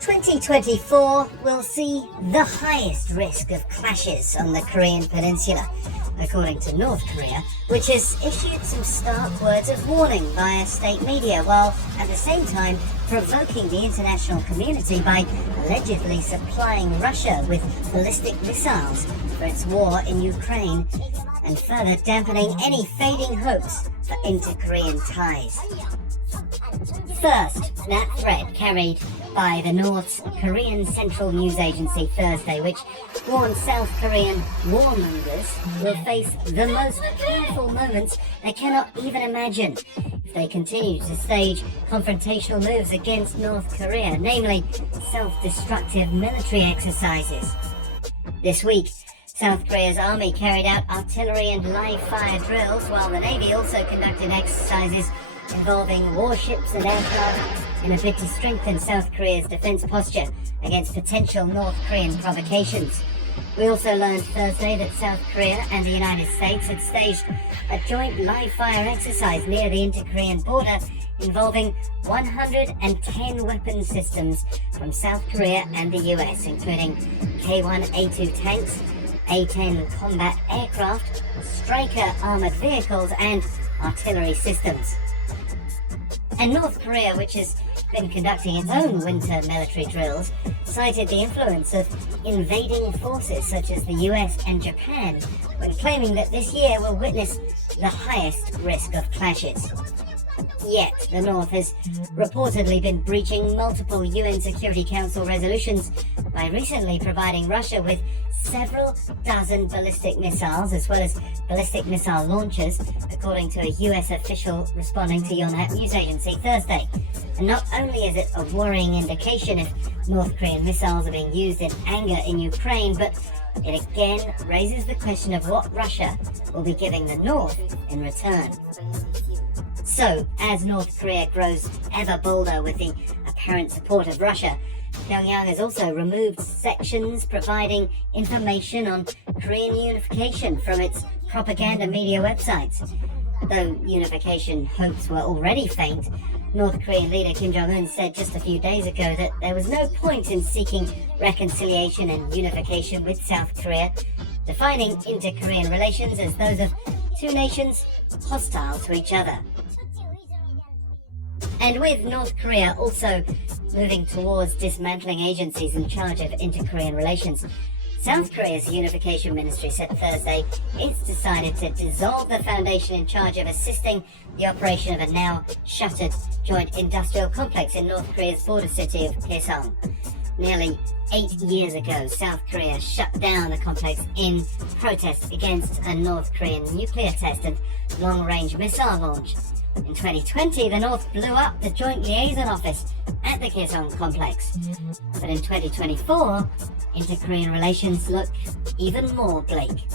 2024 will see the highest risk of clashes on the Korean peninsula, according to North Korea, which has issued some stark words of warning via state media, while at the same time provoking the international community by allegedly supplying Russia with ballistic missiles for its war in Ukraine, and further dampening any fading hopes for inter-Korean ties. First, that threat carried by the North Korean Central News Agency Thursday, which warned South Korean warmongers will face the most painful moments they cannot even imagine if they continue to stage confrontational moves against North Korea, namely self-destructive military exercises. This week, South Korea's army carried out artillery and live-fire drills, while the Navy also conducted exercises involving warships and aircraft in a bid to strengthen South Korea's defense posture against potential North Korean provocations. We also learned Thursday that South Korea and the United States had staged a joint live-fire exercise near the inter-Korean border involving 110 weapon systems from South Korea and the US, including K-1A2 tanks, A-10 combat aircraft, Stryker armored vehicles, and artillery systems. And North Korea, which has been conducting its own winter military drills, cited the influence of invading forces such as the US and Japan when claiming that this year will witness the highest risk of clashes. Yet, the North has reportedly been breaching multiple UN Security Council resolutions by recently providing Russia with several dozen ballistic missiles, as well as ballistic missile launchers, according to a US official responding to Yonhap News Agency Thursday. And not only is it a worrying indication if North Korean missiles are being used in anger in Ukraine, but it again raises the question of what Russia will be giving the North in return. So, as North Korea grows ever bolder with the apparent support of Russia, Pyongyang has also removed sections providing information on Korean unification from its propaganda media websites. Though unification hopes were already faint, North Korean leader Kim Jong-un said just a few days ago that there was no point in seeking reconciliation and unification with South Korea, defining inter-Korean relations as those of two nations hostile to each other. And with North Korea also moving towards dismantling agencies in charge of inter-Korean relations, South Korea's Unification Ministry said Thursday it's decided to dissolve the foundation in charge of assisting the operation of a now shuttered joint industrial complex in North Korea's border city of Kaesong. Nearly 8 years ago, South Korea shut down the complex in protest against a North Korean nuclear test and long-range missile launch. In 2020, the North blew up the Joint Liaison Office at the Kaesong complex. But in 2024, inter-Korean relations look even more bleak.